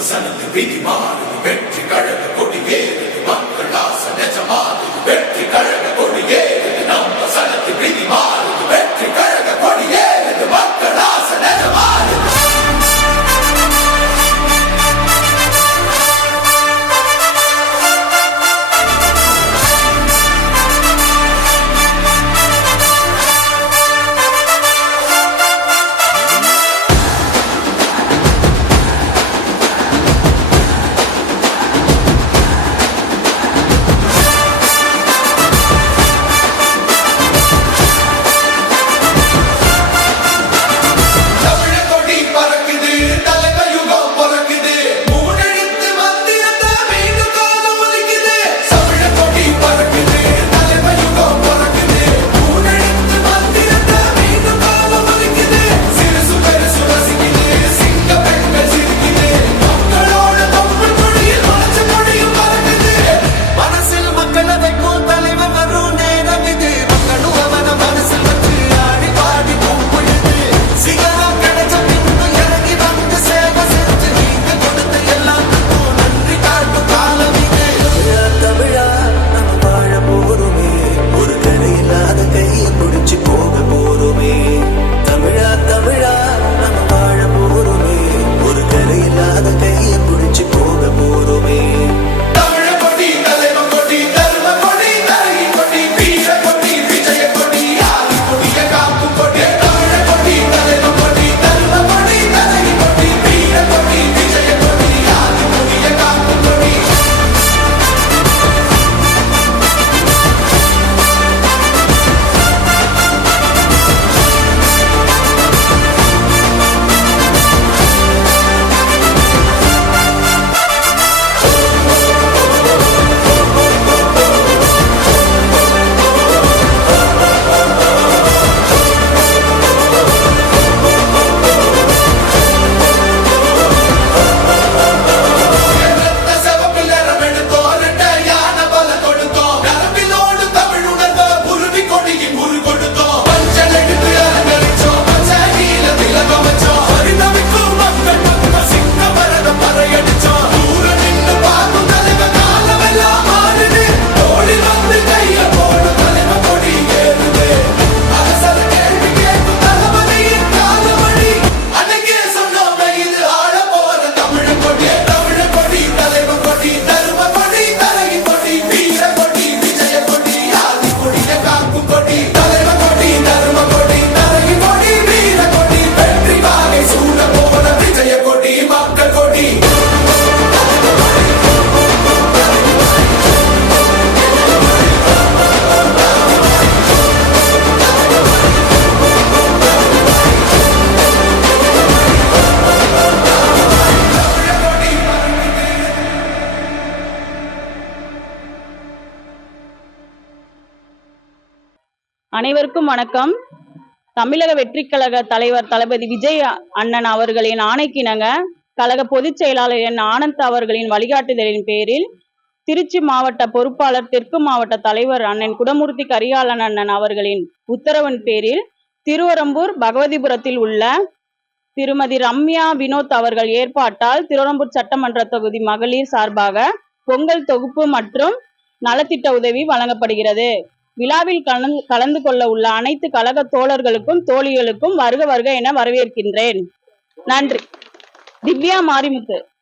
சனது விதி மாறு வெற்றி கழக கொடி வேறு மக்கள் ஆச நெஜமாறு வெற்றி கழக அனைவருக்கும் வணக்கம். தமிழக வெற்றி கழக தலைவர் தளபதி விஜய் அண்ணன் அவர்களின் ஆணைக்கிணங்க கழக பொதுச் செயலாளர் என் ஆனந்த் அவர்களின் வழிகாட்டுதலின் பேரில் திருச்சி மாவட்ட பொறுப்பாளர் தெற்கு மாவட்ட தலைவர் அண்ணன் குடமூர்த்தி கரிகாலன் அண்ணன் அவர்களின் உத்தரவின் பேரில் திருவரம்பூர் பகவதிபுரத்தில் உள்ள திருமதி ரம்யா வினோத் அவர்கள் ஏற்பாட்டால் திருவரம்பூர் சட்டமன்ற தொகுதி மகளிர் சார்பாக பொங்கல் தொகுப்பு மற்றும் நலத்திட்ட உதவி வழங்கப்படுகிறது. விழாவில் கலந்து கலந்து கொள்ள உள்ள அனைத்து கழக தோழர்களுக்கும் தோழிகளுக்கும் வருக வருக என வரவேற்கின்றேன். நன்றி. திவ்யா மாரிமுத்து.